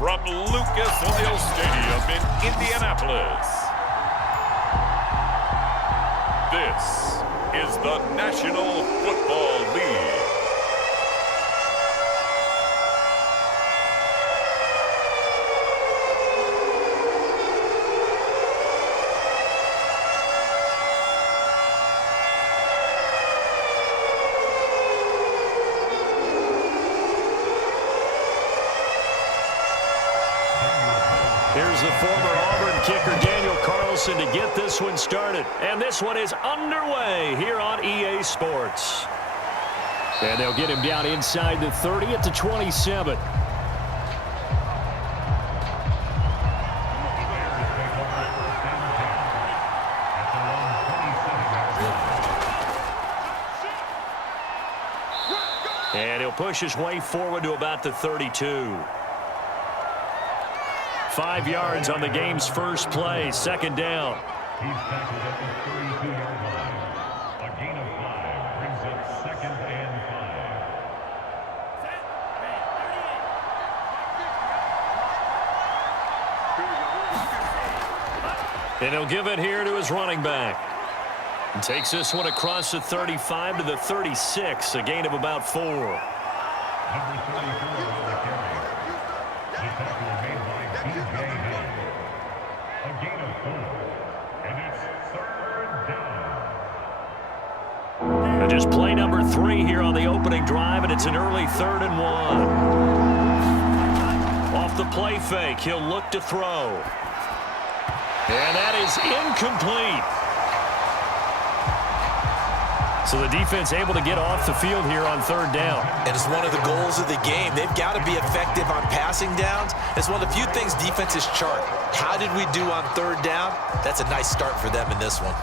from Lucas Oil Stadium in Indianapolis. This is the National Football League. Here's the former Auburn kicker Daniel Carlson to get this one started. And this one is underway here on EA Sports. And they'll get him down inside the 30 at the 27. And he'll push his way forward to about the 32. 5 yards on the game's first play, second down. He's tackled at the 32-yard line. A gain of 5 brings up second and 5. And he'll give it here to his running back. And takes this one across the 35 to the 36, a gain of about 4. Number 34 on the carry. The tackle made by T.J. Hill. A gain of 4. And it's third down. And just play number 3 here on the opening drive, and it's an early 3rd and 1. Off the play fake, he'll look to throw. And that is incomplete. So the defense able to get off the field here on 3rd down. And it's one of the goals of the game. They've got to be effective on passing downs. It's one of the few things defenses chart. How did we do on 3rd down? That's a nice start for them in this one.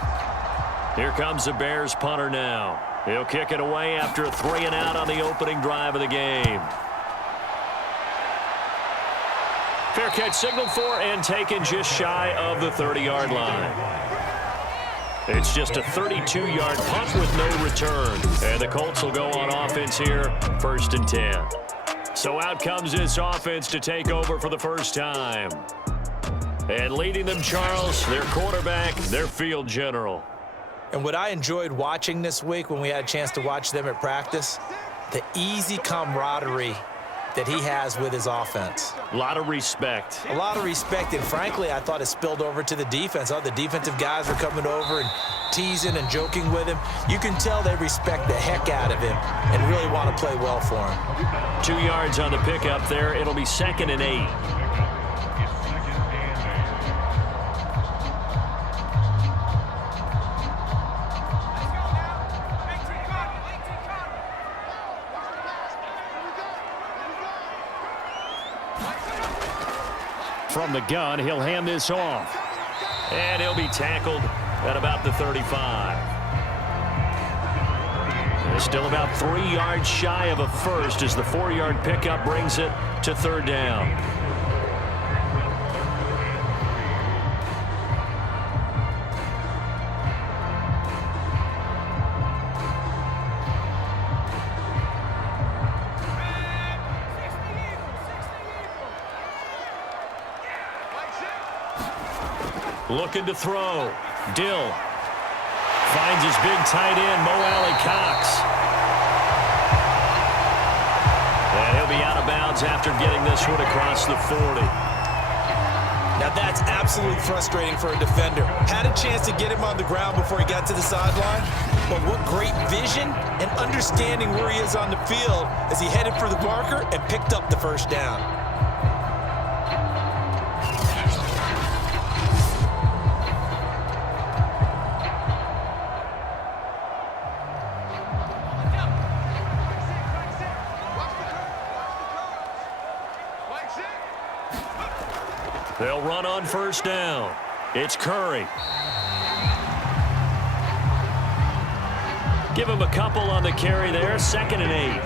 Here comes the Bears punter now. He'll kick it away after a 3 and out on the opening drive of the game. Fair catch signaled for and taken just shy of the 30-yard line. It's just a 32-yard punt with no return. And the Colts will go on offense here, 1st and 10. So out comes this offense to take over for the first time. And leading them, Charles, their quarterback, their field general. And what I enjoyed watching this week when we had a chance to watch them at practice, the easy camaraderie that he has with his offense. A lot of respect. A lot of respect, and frankly, I thought it spilled over to the defense. All the defensive guys were coming over and teasing and joking with him. You can tell they respect the heck out of him and really want to play well for him. 2 yards on the pickup there. It'll be 2nd and 8. From the gun, he'll hand this off. And he'll be tackled at about the 35. And still about 3 yards shy of a first as the 4-yard pickup brings it to 3rd down. Looking to throw. Dill finds his big tight end, Mo Alley-Cox. And he'll be out of bounds after getting this one across the 40. Now that's absolutely frustrating for a defender. Had a chance to get him on the ground before he got to the sideline, but what great vision and understanding where he is on the field as he headed for the marker and picked up the first down. They'll run on 1st down. It's Curry. Give him a couple on the carry there. 2nd and 8.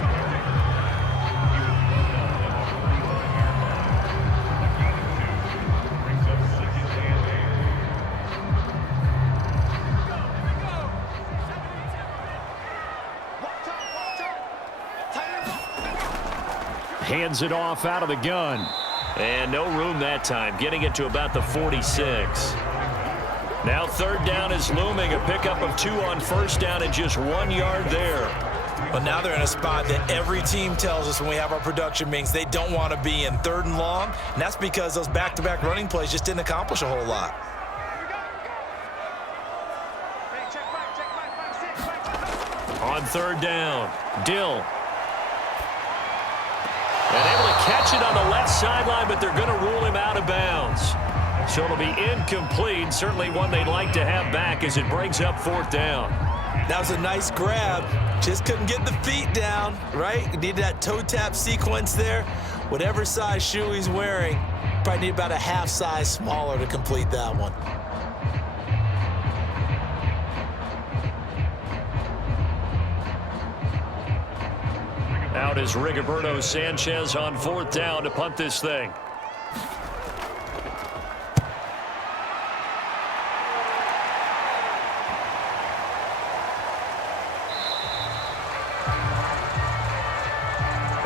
Hands it off out of the gun. And no room that time, getting it to about the 46. Now third down is looming, a pickup of 2 on first down and just 1 yard there. But now they're in a spot that every team tells us when we have our production meetings they don't want to be in, 3rd and long. And that's because those back-to-back running plays just didn't accomplish a whole lot. On third down, Dill. And able to catch it on the left sideline, but they're going to rule him out of bounds. So it'll be incomplete, certainly one they'd like to have back as it brings up 4th down. That was a nice grab. Just couldn't get the feet down, right? Needed that toe tap sequence there. Whatever size shoe he's wearing, probably need about a half size smaller to complete that one. Out is Rigoberto Sanchez on 4th down to punt this thing.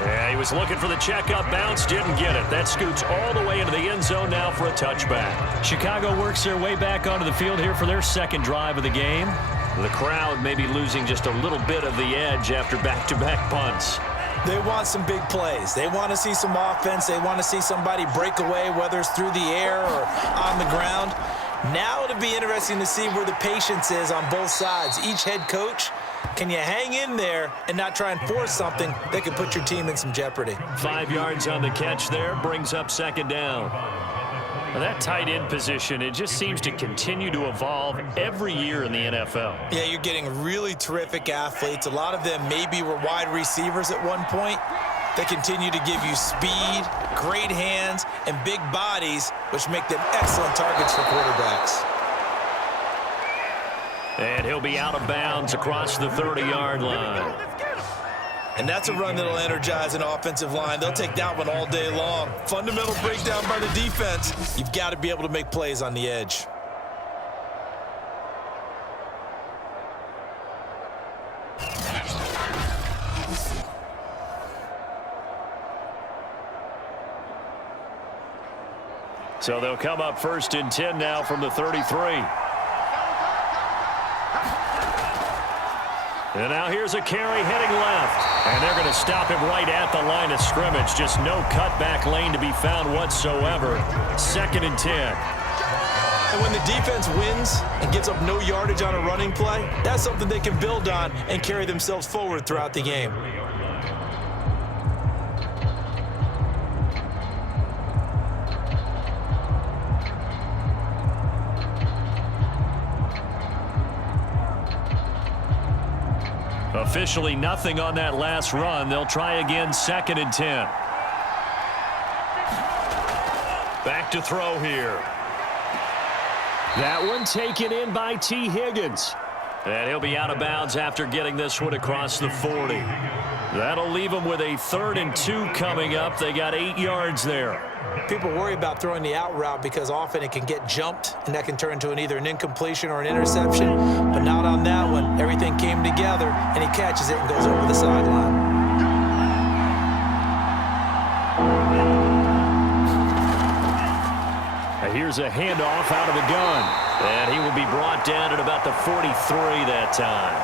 Yeah, he was looking for the checkup bounce, didn't get it. That scoots all the way into the end zone now for a touchback. Chicago works their way back onto the field here for their 2nd drive of the game. The crowd may be losing just a little bit of the edge after back-to-back punts. They want some big plays. They want to see some offense. They want to see somebody break away, whether it's through the air or on the ground. Now it'll be interesting to see where the patience is on both sides. Each head coach, can you hang in there and not try and force something that could put your team in some jeopardy? 5 yards on the catch there, brings up 2nd down. Well, that tight end position, it just seems to continue to evolve every year in the NFL. Yeah, you're getting really terrific athletes. A lot of them maybe were wide receivers at one point. They continue to give you speed, great hands, and big bodies, which make them excellent targets for quarterbacks. And he'll be out of bounds across the 30-yard line. And that's a run that'll energize an offensive line. They'll take that one all day long. Fundamental breakdown by the defense. You've got to be able to make plays on the edge. So they'll come up 1st and 10 now from the 33. And now here's a carry heading left. And they're going to stop him right at the line of scrimmage. Just no cutback lane to be found whatsoever. 2nd and 10. And when the defense wins and gives up no yardage on a running play, that's something they can build on and carry themselves forward throughout the game. Officially nothing on that last run. They'll try again, 2nd and 10. Back to throw here. That one taken in by T. Higgins. And he'll be out of bounds after getting this one across the 40. That'll leave them with a 3rd and 2 coming up. They got 8 yards there. People worry about throwing the out route because often it can get jumped, and that can turn into either an incompletion or an interception. But not on that one. Everything came together, and he catches it and goes over the sideline. Here's a handoff out of the gun. And he will be brought down at about the 43 that time.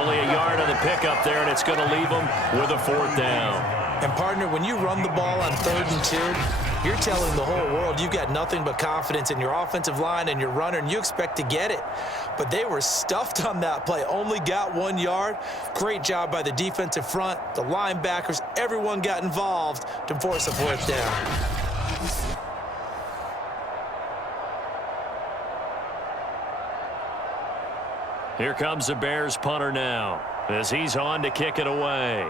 Only a yard on the pickup there, and it's going to leave him with a 4th down. And, partner, when you run the ball on 3rd and 2, you're telling the whole world you've got nothing but confidence in your offensive line and your runner, and you expect to get it. But they were stuffed on that play, only got 1 yard. Great job by the defensive front, the linebackers, everyone got involved to force a 4th down. Here comes the Bears punter now as he's on to kick it away.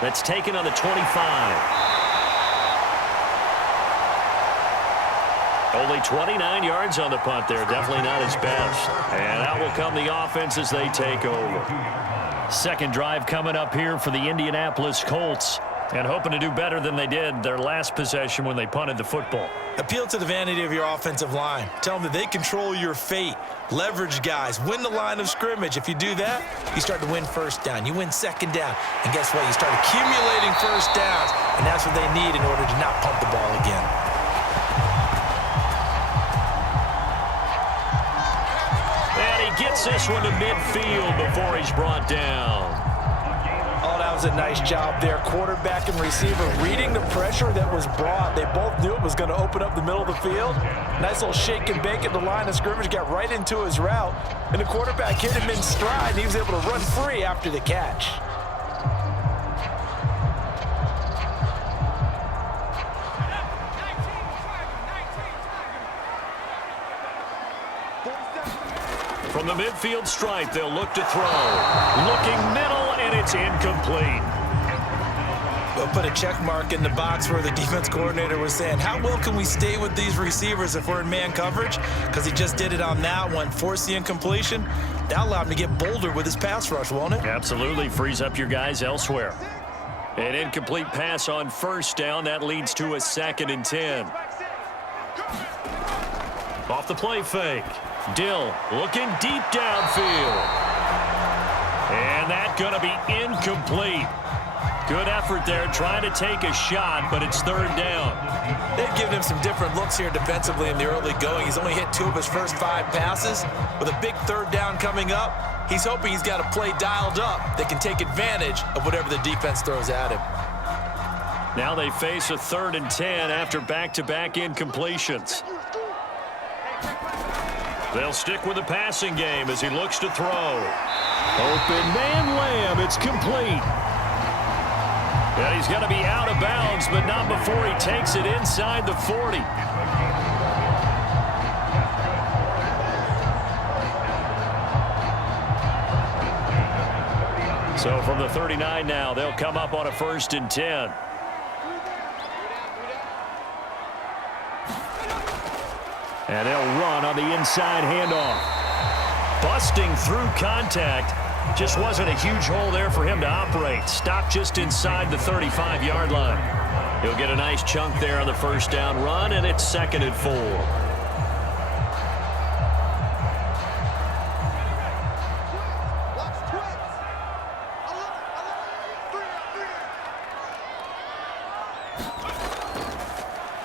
That's taken on the 25. Only 29 yards on the punt there. Definitely not his best. And out will come the offense as they take over. 2nd drive coming up here for the Indianapolis Colts. And hoping to do better than they did their last possession when they punted the football. Appeal to the vanity of your offensive line. Tell them that they control your fate. Leverage guys. Win the line of scrimmage. If you do that, you start to win first down. You win second down. And guess what? You start accumulating first downs. And that's what they need in order to not punt the ball again. And he gets this one to midfield before he's brought down. Oh, that was a nice job there. Quarterback and receiver reading the pressure that was brought. They both knew it was going to open up the middle of the field. Nice little shake and bake at the line of scrimmage, got right into his route. And the quarterback hit him in stride, and he was able to run free after the catch. From the midfield stripe, they'll look to throw. Looking middle, and it's incomplete. We'll put a check mark in the box where the defense coordinator was saying, how well can we stay with these receivers if we're in man coverage? Because he just did it on that one, forced the incompletion. That allowed him to get bolder with his pass rush, won't it? Absolutely, frees up your guys elsewhere. An incomplete pass on first down. That leads to a 2nd and 10. Off the play fake. Dill looking deep downfield. And that's going to be incomplete. Good effort there, trying to take a shot, but it's 3rd down. They've given him some different looks here defensively in the early going. He's only hit 2 of his first 5 passes. With a big 3rd down coming up, he's hoping he's got a play dialed up that can take advantage of whatever the defense throws at him. Now they face a 3rd and 10 after back-to-back incompletions. They'll stick with the passing game as he looks to throw. Open man Lamb, it's complete. And he's going to be out of bounds, but not before he takes it inside the 40. So from the 39 now, they'll come up on a 1st and 10. And they'll run on the inside handoff. Busting through contact. Just wasn't a huge hole there for him to operate. Stopped just inside the 35-yard line. He'll get a nice chunk there on the 1st down run, and it's 2nd and 4.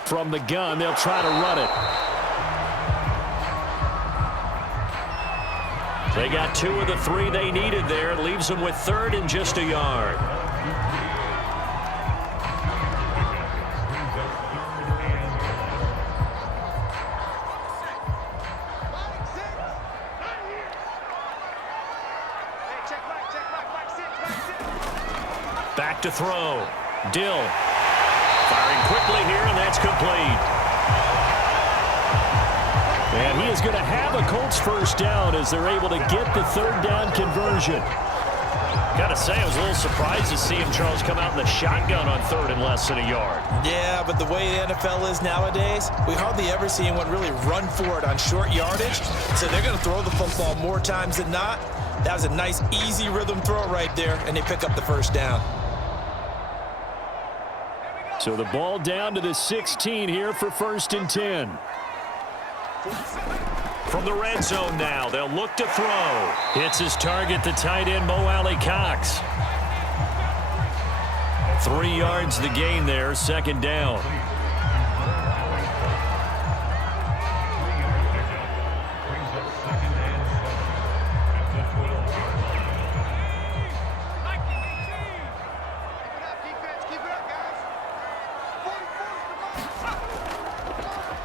From the gun, they'll try to run it. They got 2 of the 3 they needed there. It leaves them with 3rd and just a yard. Back to throw. Dill firing quickly here, and that's complete. And he is going to have a Colts 1st down as they're able to get the 3rd down conversion. Got to say, I was a little surprised to see him, Charles, come out in the shotgun on 3rd and less than a yard. Yeah, but the way the NFL is nowadays, we hardly ever see anyone really run for it on short yardage. So they're going to throw the football more times than not. That was a nice, easy rhythm throw right there, and they pick up the 1st down. So the ball down to the 16 here for 1st and 10. From the red zone now, they'll look to throw. Hits his target, the tight end, Mo Alley-Cox. 3 yards the gain there, 2nd down.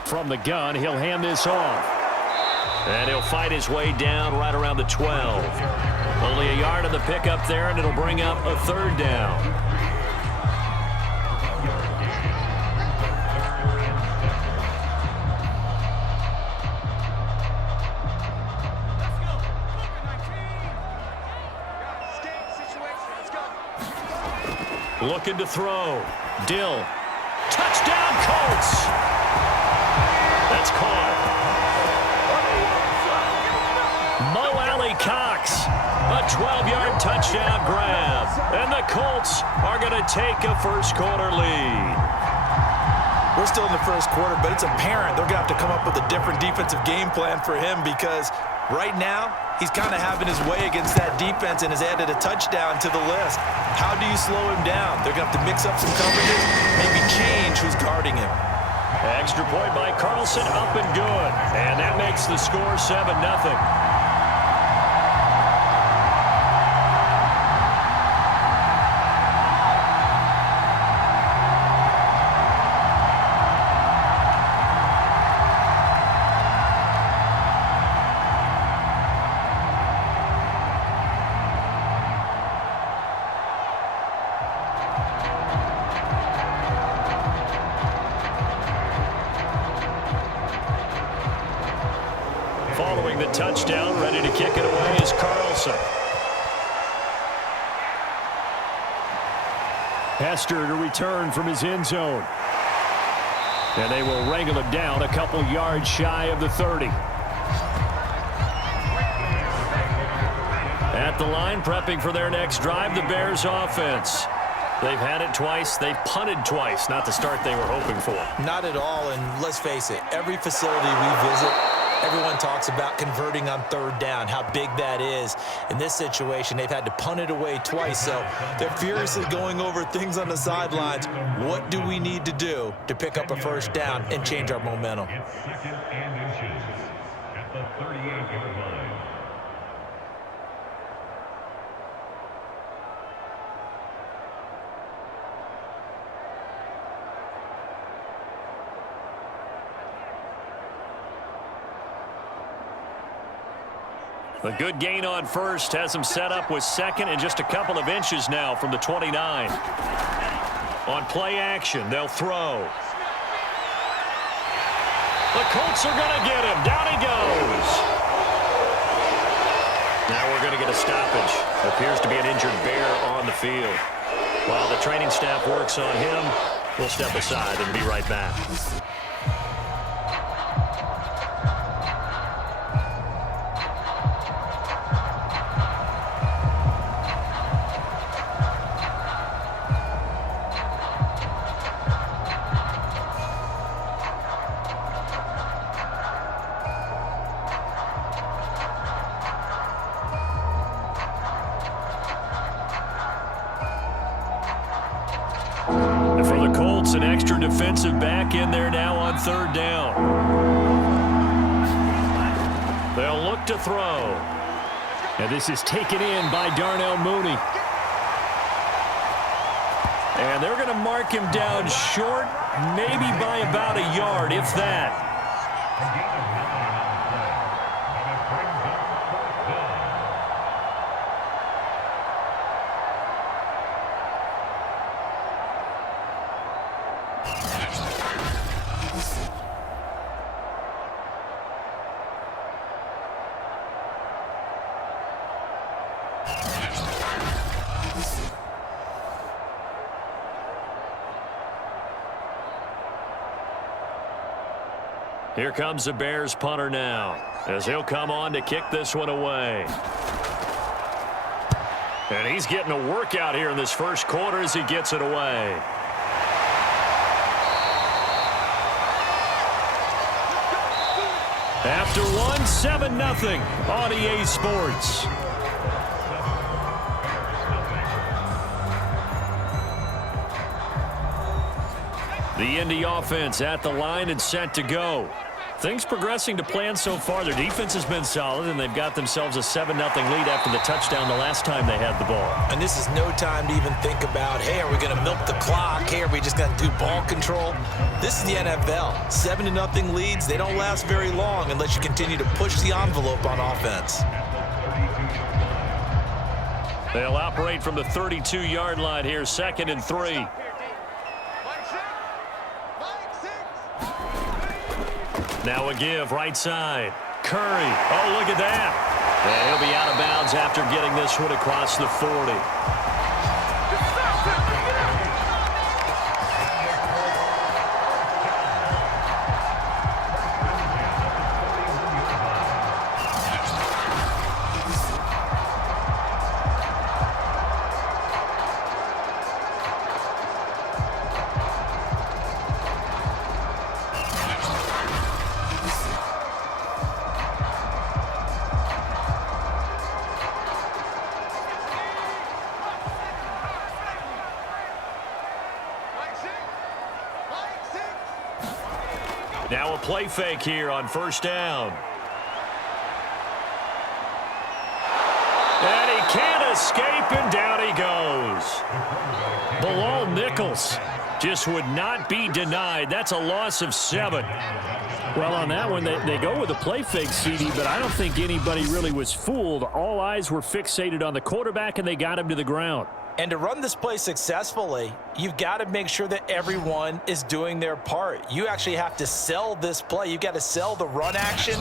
From the gun, he'll hand this off. And he'll fight his way down right around the 12. Only a yard on the pickup there, and it'll bring up a 3rd down. Looking to throw. Dill. Touchdown, Colts! That's caught. Mo Alley-Cox, a 12-yard touchdown grab. And the Colts are going to take a 1st quarter lead. We're still in the first quarter, but it's apparent they're going to have to come up with a different defensive game plan for him because right now he's kind of having his way against that defense and has added a touchdown to the list. How do you slow him down? They're going to have to mix up some coverages, maybe change who's guarding him. Extra point by Carlson, up and good. And that makes the score 7-0. Following the touchdown, ready to kick it away is Carlson. Hester to return from his end zone. And they will wrangle him down a couple yards shy of the 30. At the line, prepping for their next drive, the Bears offense. They've had it twice. They've punted twice. Not the start they were hoping for. Not at all, and let's face it, every facility we visit, everyone talks about converting on third down, how big that is. In this situation, they've had to punt it away twice, so they're furiously going over things on the sidelines. What do we need to do to pick up a first down and change our momentum? It's second and inches at the 38-yard line. A good gain on first has him set up with second and just a couple of inches now from the 29. On play action, they'll throw. The Colts are going to get him. Down he goes. Now we're going to get a stoppage. Appears to be an injured Bear on the field. While the training staff works on him, we'll step aside and be right back. For the Colts, an extra defensive back in there now on third down. They'll look to throw. And this is taken in by Darnell Mooney. And they're going to mark him down short, maybe by about a yard, if that. Here comes the Bears punter now, as he'll come on to kick this one away. And he's getting a workout here in this first quarter as he gets it away. After one, 7-0 on EA Sports. The Indy offense at the line and set to go. Things progressing to plan so far. Their defense has been solid, and they've got themselves a 7-0 lead after the touchdown the last time they had the ball. And this is no time to even think about, hey, are we going to milk the clock? Hey, are we just going to do ball control? This is the NFL. 7-0 leads, they don't last very long unless you continue to push the envelope on offense. They'll operate from the 32-yard line here, 2nd and 3. Now a give, right side. Curry. Oh, look at that. Yeah, he'll be out of bounds after getting this one across the 40. play fake here on first down. And he can't escape, and down he goes. Bilal Nichols just would not be denied. That's a loss of 7. Well, on that one, they go with a play fake, CD, but I don't think anybody really was fooled. All eyes were fixated on the quarterback, and they got him to the ground. And to run this play successfully, you've got to make sure that everyone is doing their part. You actually have to sell this play. You've got to sell the run action.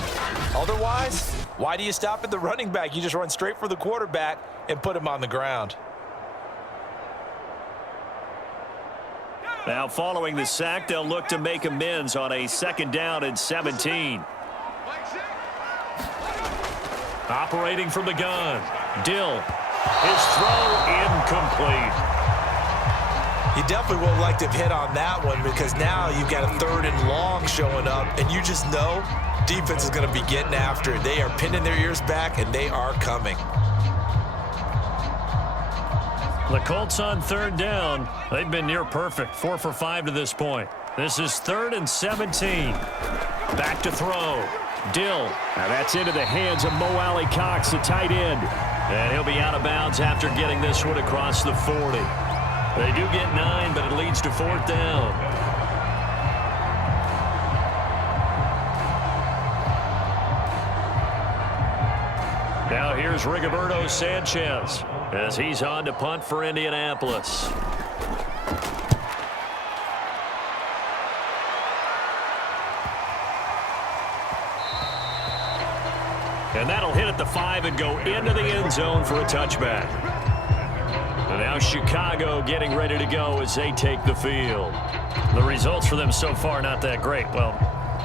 Otherwise, why do you stop at the running back? You just run straight for the quarterback and put him on the ground. Now, following the sack, they'll look to make amends on a 2nd down and 17. Operating from the gun, Dill. His throw incomplete. You definitely would like to have hit on that one because now you've got a 3rd and long showing up, and you just know defense is going to be getting after it. They are pinning their ears back, and they are coming. The Colts on 3rd down. They've been near perfect, 4 for 5 to this point. This is 3rd and 17. Back to throw. Dill. Now that's into the hands of Mo Alley Cox, the tight end. And he'll be out of bounds after getting this one across the 40. They do get 9, but it leads to 4th down. Now here's Rigoberto Sanchez as he's on to punt for Indianapolis. And that'll hit at the 5 and go into the end zone for a touchback. And now Chicago getting ready to go as they take the field. The results for them so far not that great. Well,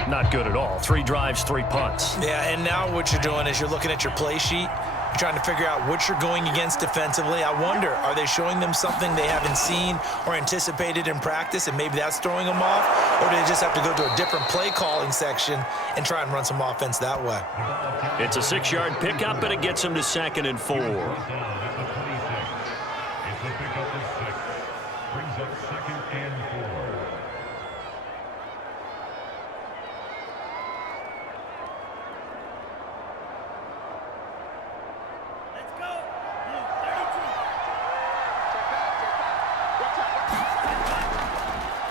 not good at all. 3 drives, 3 punts. Yeah, and now what you're doing is you're looking at your play sheet. You're trying to figure out what you're going against defensively. I wonder, are they showing them something they haven't seen or anticipated in practice, and maybe that's throwing them off? Or do they just have to go to a different play calling section and try and run some offense that way? It's a 6-yard pickup, and it gets them to 2nd and 4. It's the pickup of 6. Brings up 2nd and 4.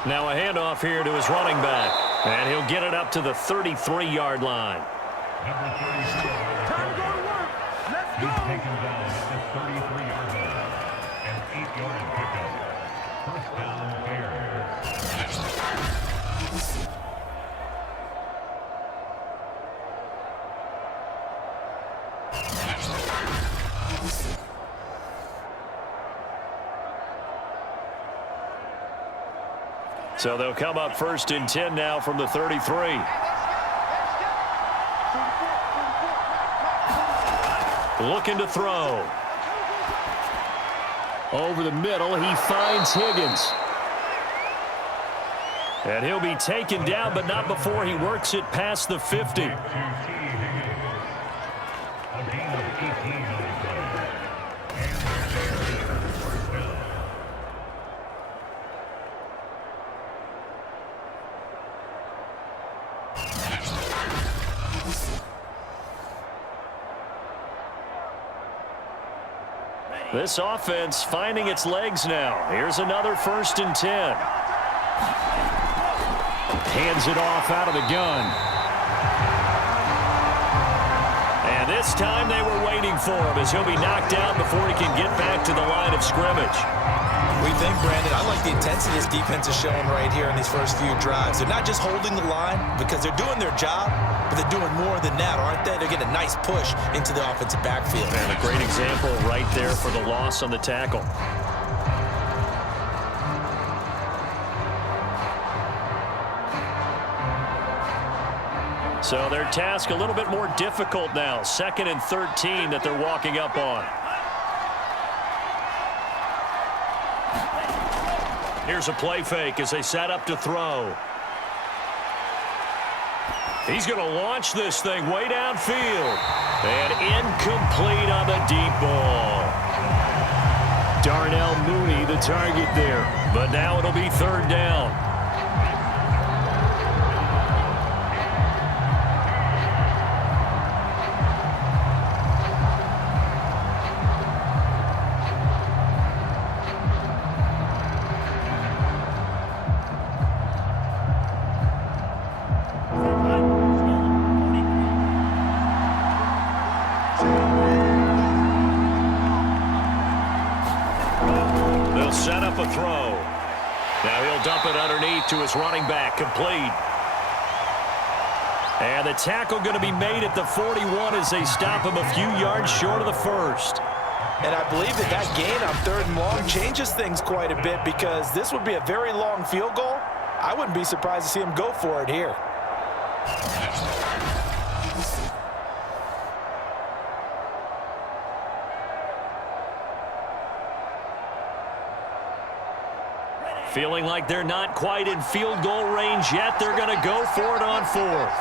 Now a handoff here to his running back, and he'll get it up to the 33-yard line. Number 34. He's taken down at the 33-yard line. An 8-yard pickup. First down, Bears. So they'll come up 1st and 10 now from the 33. Looking to throw. Over the middle, he finds Higgins. And he'll be taken down, but not before he works it past the 50. A gain of 18 on the play. And the Bears first down. This offense finding its legs now. Here's another 1st and 10. Hands it off out of the gun. And this time they were waiting for him as he'll be knocked down before he can get back to the line of scrimmage. We think, Brandon, I like the intensity this defense is showing right here in these first few drives. They're not just holding the line because they're doing their job, but they're doing more than that, aren't they? They're getting a nice push into the offensive backfield. And a great example right there for the loss on the tackle. So their task a little bit more difficult now. 2nd and 13 that they're walking up on. Here's a play fake as they set up to throw. He's going to launch this thing way downfield. And incomplete on the deep ball. Darnell Mooney, the target there. But now it'll be 3rd down. set up a throw. Now he'll dump it underneath to his running back, complete. And the tackle going to be made at the 41 as they stop him a few yards short of the first. And I believe that gain on 3rd and long changes things quite a bit, because this would be a very long field goal. I wouldn't be surprised to see him go for it here. Feeling like they're not quite in field goal range yet. They're going to go for it on 4th.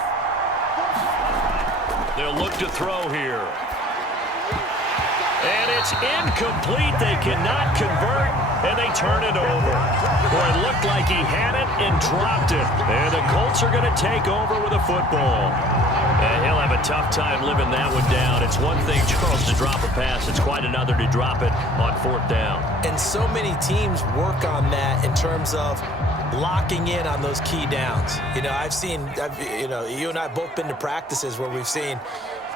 They'll look to throw here. And it's incomplete. They cannot convert, and they turn it over. Boy, it looked like he had it and dropped it. And the Colts are going to take over with a football. And he'll have a tough time living that one down. It's one thing, Charles, to drop a pass. It's quite another to drop it on 4th down. And so many teams work on that in terms of locking in on those key downs. You know, you and I both been to practices where we've seen,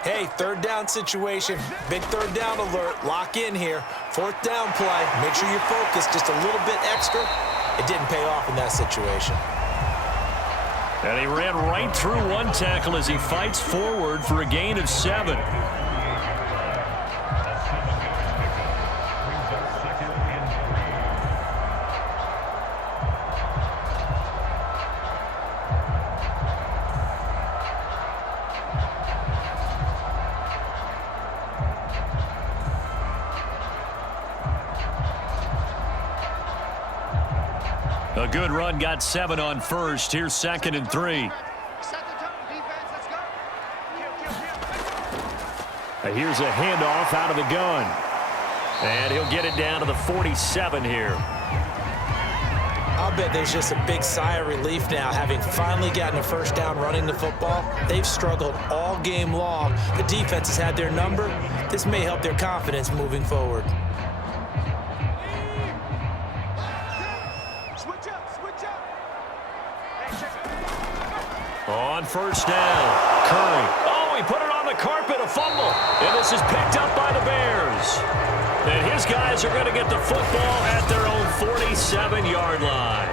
hey, 3rd down situation, big 3rd down alert, lock in here, 4th down play, make sure you're focused just a little bit extra. It didn't pay off in that situation. And he ran right through one tackle as he fights forward for a gain of 7. A good run, got 7 on first. Here's 2nd and 3. Here's a handoff out of the gun. And he'll get it down to the 47 here. I'll bet there's just a big sigh of relief now, having finally gotten a 1st down running the football. They've struggled all game long. The defense has had their number. This may help their confidence moving forward. On 1st down, Curry. Oh, he put it on the carpet, a fumble. And this is picked up by the Bears. And his guys are going to get the football at their own 47-yard line.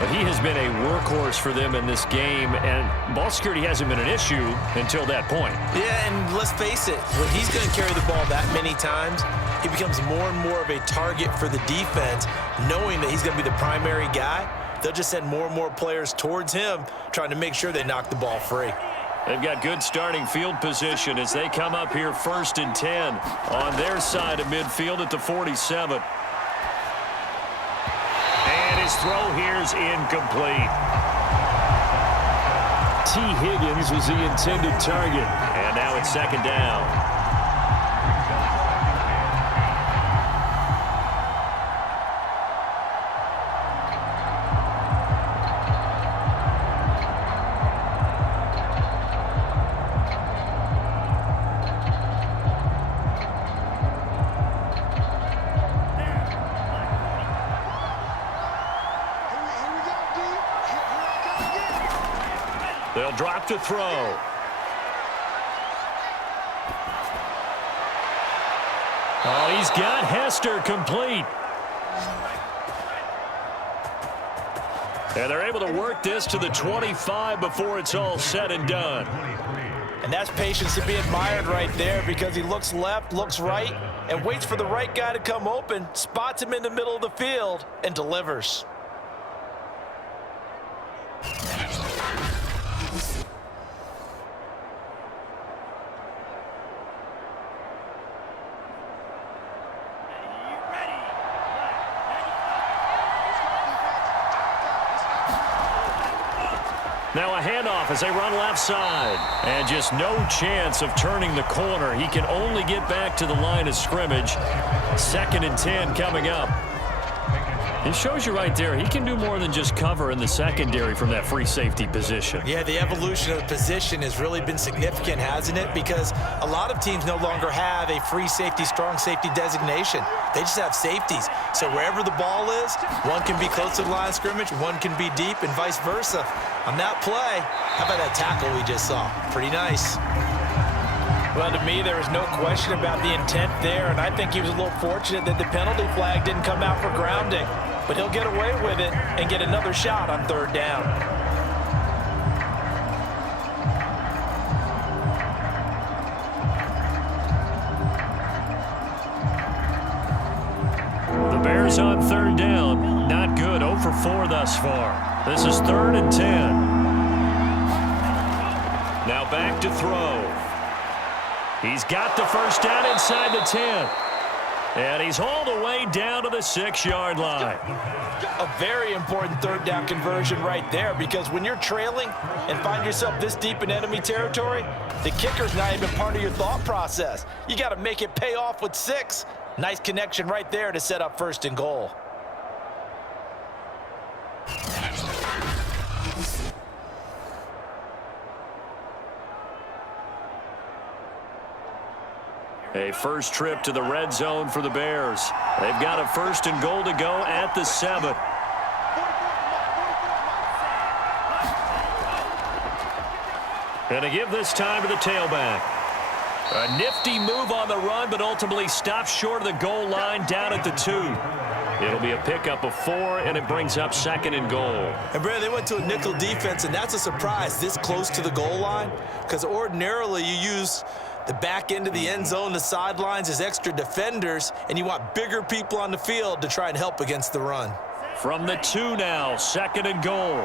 But he has been a workhorse for them in this game, and ball security hasn't been an issue until that point. Yeah, and let's face it, when he's going to carry the ball that many times, he becomes more and more of a target for the defense, knowing that he's going to be the primary guy. They'll just send more and more players towards him, trying to make sure they knock the ball free. They've got good starting field position as they come up here 1st and 10 on their side of midfield at the 47. And his throw here's incomplete. T. Higgins was the intended target. And now it's 2nd down. They'll drop to throw. Oh, he's got Hester complete. And they're able to work this to the 25 before it's all said and done. And that's patience to be admired right there, because he looks left, looks right, and waits for the right guy to come open, spots him in the middle of the field, and delivers. Now a handoff as they run left side. And just no chance of turning the corner. He can only get back to the line of scrimmage. 2nd and 10 coming up. It shows you right there, he can do more than just cover in the secondary from that free safety position. Yeah, the evolution of the position has really been significant, hasn't it? Because a lot of teams no longer have a free safety, strong safety designation. They just have safeties. So wherever the ball is, one can be close to the line of scrimmage, one can be deep, and vice versa. On that play, how about that tackle we just saw? Pretty nice. Well, to me, there was no question about the intent there, and I think he was a little fortunate that the penalty flag didn't come out for grounding. But he'll get away with it and get another shot on third down. The Bears on third down. Not good. 0 for 4 thus far. This is 3rd and 10. Now back to throw. He's got the first down inside the 10. And he's all the way down to the 6-yard line. A very important third down conversion right there, because when you're trailing and find yourself this deep in enemy territory, the kicker's not even part of your thought process. You got to make it pay off with 6. Nice connection right there to set up 1st and goal. A first trip to the red zone for the Bears. They've got a 1st and goal to go at the 7. And to give this time to the tailback. A nifty move on the run, but ultimately stops short of the goal line down at the 2. It'll be a pickup of 4, and it brings up 2nd and goal. And, Brad, they went to a nickel defense, and that's a surprise this close to the goal line, because ordinarily you use the back end of the end zone, the sidelines as extra defenders, and you want bigger people on the field to try and help against the run. From the 2 now, 2nd and goal.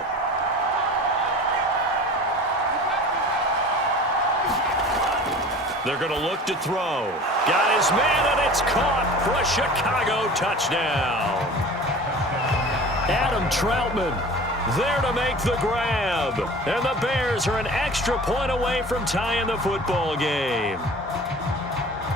They're going to look to throw. Got his man, and it's caught for a Chicago touchdown. Adam Troutman there to make the grab. And the Bears are an extra point away from tying the football game.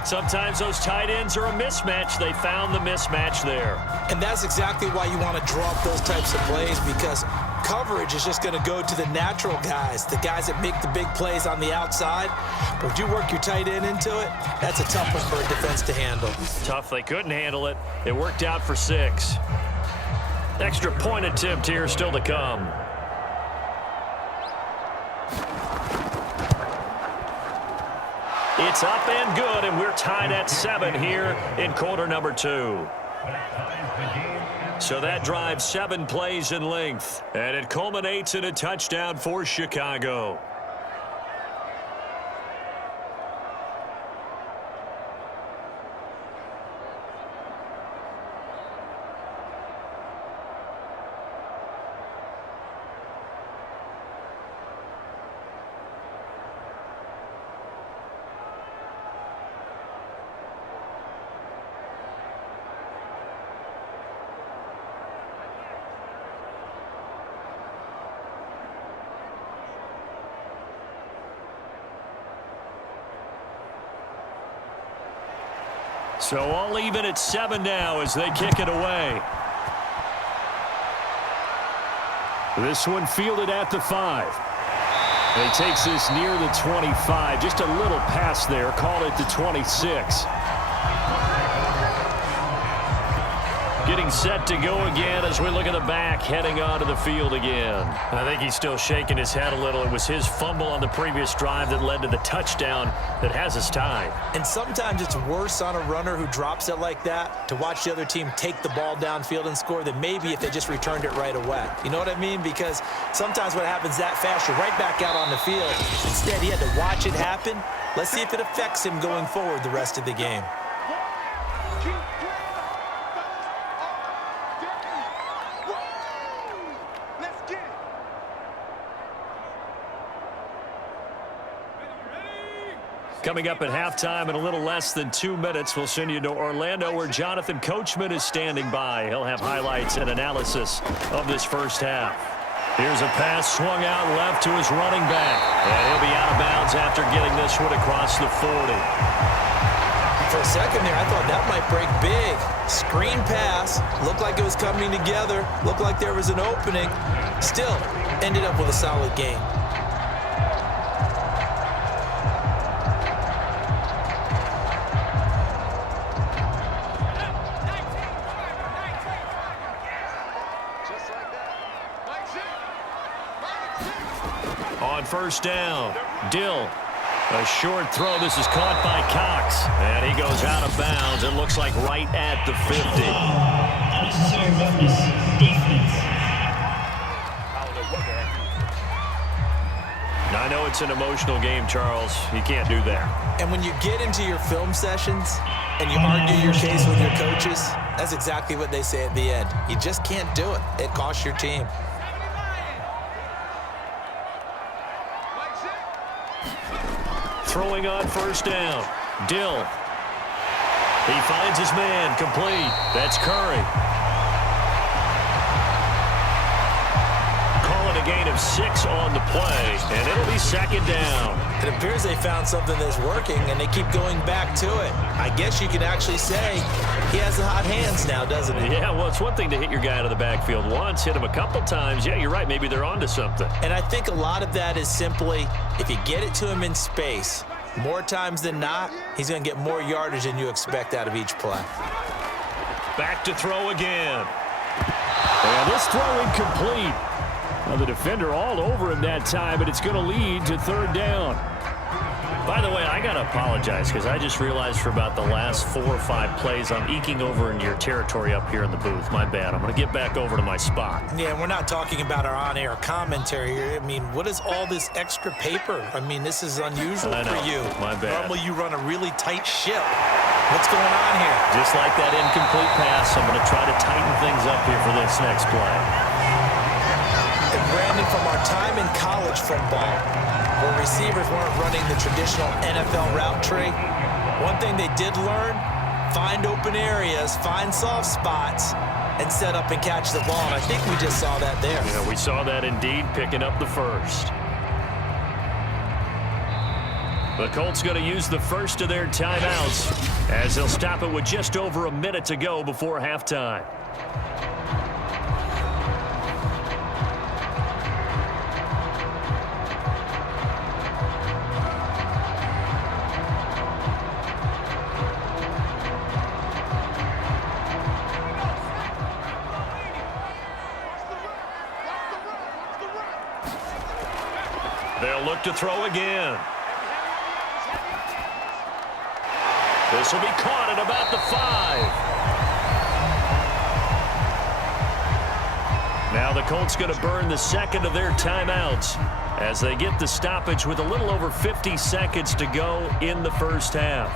Sometimes those tight ends are a mismatch. They found the mismatch there. And that's exactly why you want to draw up those types of plays, because coverage is just going to go to the natural guys, the guys that make the big plays on the outside. But if you work your tight end into it, that's a tough one for a defense to handle. Tough. They couldn't handle it. It worked out for 6. Extra point attempt here still to come. It's up and good, and we're tied at 7 here in quarter number 2. So that drives 7 plays in length, and it culminates in a touchdown for Chicago. So all even at 7 now as they kick it away. This one fielded at the 5. And he takes this near the 25. Just a little pass there. Call it the 26. Getting set to go again as we look at the back, heading onto the field again. I think he's still shaking his head a little. It was his fumble on the previous drive that led to the touchdown that has us tied. And sometimes it's worse on a runner who drops it like that to watch the other team take the ball downfield and score than maybe if they just returned it right away. You know what I mean? Because sometimes what happens that fast, you're right back out on the field. Instead, he had to watch it happen. Let's see if it affects him going forward the rest of the game. Coming up at halftime in a little less than 2 minutes, we'll send you to Orlando where Jonathan Coachman is standing by. He'll have highlights and analysis of this first half. Here's a pass swung out left to his running back. And he'll be out of bounds after getting this one across the 40. For a second there, I thought that might break big. Screen pass. Looked like it was coming together. Looked like there was an opening. Still, ended up with a solid game. On first down, Dill A short throw. This is caught by Cox. And he goes out of bounds. It looks like right at the 50. Unnecessary roughness. Defense. Now, I know it's an emotional game, Charles. You can't do that. And when you get into your film sessions and you argue your case with your coaches, that's exactly what they say at the end. You just can't do it. It costs your team. Throwing on first down. Dill. He finds his man. Complete. That's Curry. Calling a gain of 6 on the play, and it'll be second down. It appears they found something that's working, and they keep going back to it. I guess you could actually say he has the hot hands now, doesn't he? Yeah, well, it's one thing to hit your guy out of the backfield once, hit him a couple times. Yeah, you're right. Maybe they're onto something. And I think a lot of that is simply if you get it to him in space, more times than not, he's going to get more yardage than you expect out of each play. Back to throw again. And this throw incomplete. Well, the defender all over him that time, but it's going to lead to third down. By the way, I got to apologize because I just realized for about the last 4 or 5 plays, I'm eking over into your territory up here in the booth. My bad. I'm going to get back over to my spot. Yeah, we're not talking about our on-air commentary here. I mean, what is all this extra paper? I mean, this is unusual for you. My bad. Normally you run a really tight ship. What's going on here? Just like that incomplete pass, I'm going to try to tighten things up here for this next play. And Brandon, from our time in college football, where receivers weren't running the traditional NFL route tree, one thing they did learn, find open areas, find soft spots, and set up and catch the ball. And I think we just saw that there. Yeah, we saw that indeed, picking up the first. The Colts going to use the first of their timeouts as they'll stop it with just over a minute to go before halftime. They'll look to throw again. This will be caught at about the 5. Now the Colts going to burn the second of their timeouts as they get the stoppage with a little over 50 seconds to go in the first half.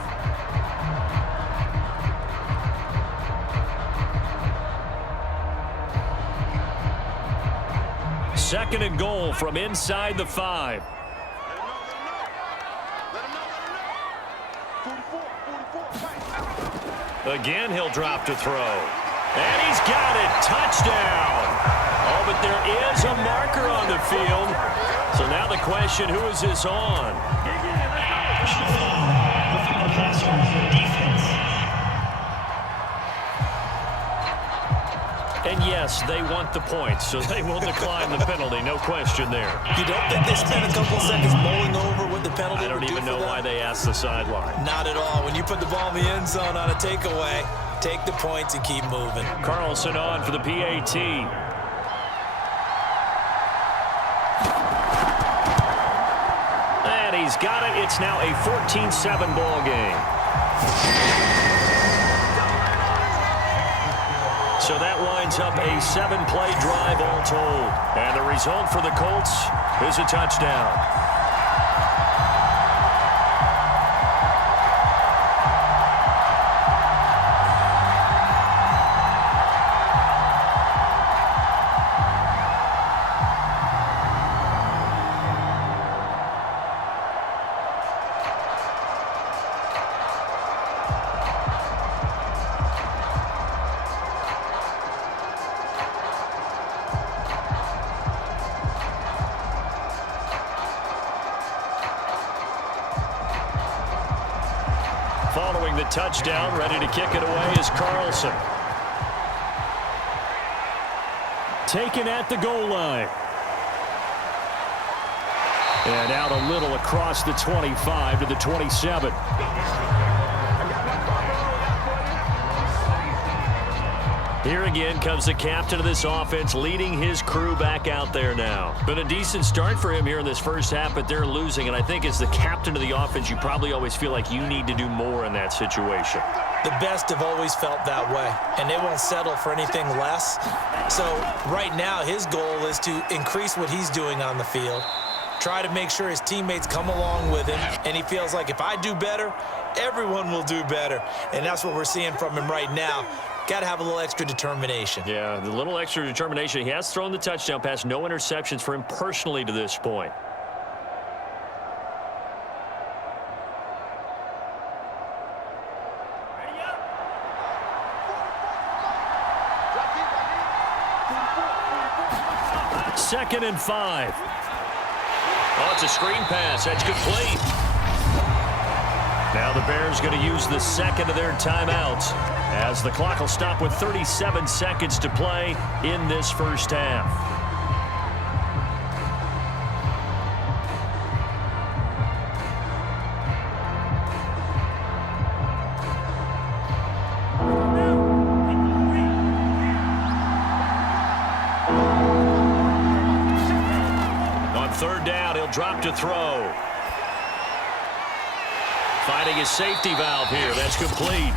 Second and goal from inside the 5. Again, he'll drop to throw. And he's got it. Touchdown. Oh, but there is a marker on the field. So now the question, who is this on? And yes, they want the points, so they will decline the penalty. No question there. You don't think they spent a couple seconds mulling over what the penalty I don't even know why they asked the sideline. Not at all. When you put the ball in the end zone on a takeaway, take the points and keep moving. Carlson on for the PAT. And he's got it. It's now a 14-7 ball game. So that lines up a 7-play drive all told. And the result for the Colts is a touchdown. Following the touchdown, ready to kick it away is Carlson. Taken at the goal line. And out a little across the 25 to the 27. Here again comes the captain of this offense, leading his crew back out there now. Been a decent start for him here in this first half, but they're losing. And I think as the captain of the offense, you probably always feel like you need to do more in that situation. The best have always felt that way, and they won't settle for anything less. So right now, his goal is to increase what he's doing on the field, try to make sure his teammates come along with him, and he feels like if I do better, everyone will do better. And that's what we're seeing from him right now. Got to have a little extra determination. Yeah, the little extra determination. He has thrown the touchdown pass. No interceptions for him personally to this point. Second and 5. Oh, it's a screen pass. That's complete. Now the Bears going to use the second of their timeouts as the clock will stop with 37 seconds to play in this first half. On third down, he'll drop to throw. Finding his safety valve here. That's complete.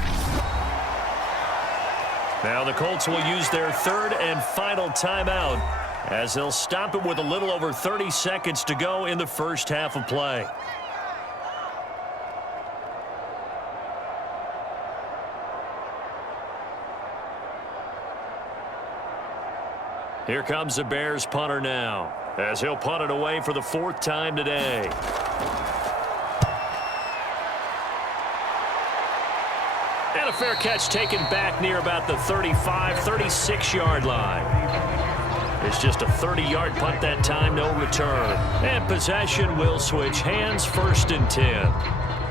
Now the Colts will use their third and final timeout as they'll stop it with a little over 30 seconds to go in the first half of play. Here comes the Bears punter now as he'll punt it away for the 4th time today. And a fair catch taken back near about the 35, 36-yard line. It's just a 30-yard punt that time, no return. And possession will switch hands, 1st and 10.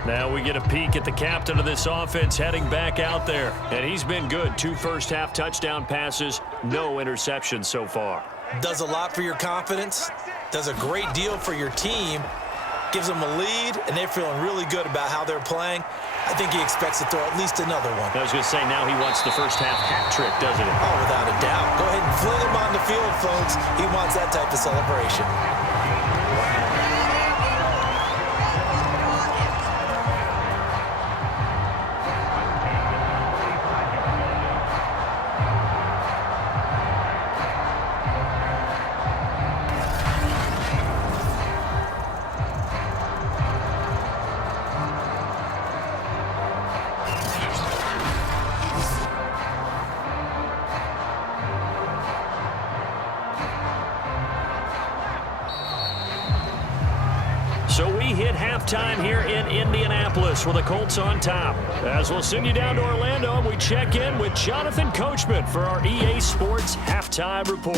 Now we get a peek at the captain of this offense heading back out there. And he's been good. 2 first-half touchdown passes, no interceptions so far. Does a lot for your confidence, does a great deal for your team, gives them a lead, and they're feeling really good about how they're playing. I think he expects to throw at least another one. I was going to say, now he wants the first half hat trick, doesn't he? Oh, without a doubt. Go ahead and fling him on the field, folks. He wants that type of celebration. So we hit halftime here in Indianapolis with the Colts on top. As we'll send you down to Orlando, we check in with Jonathan Coachman for our EA Sports Halftime Report.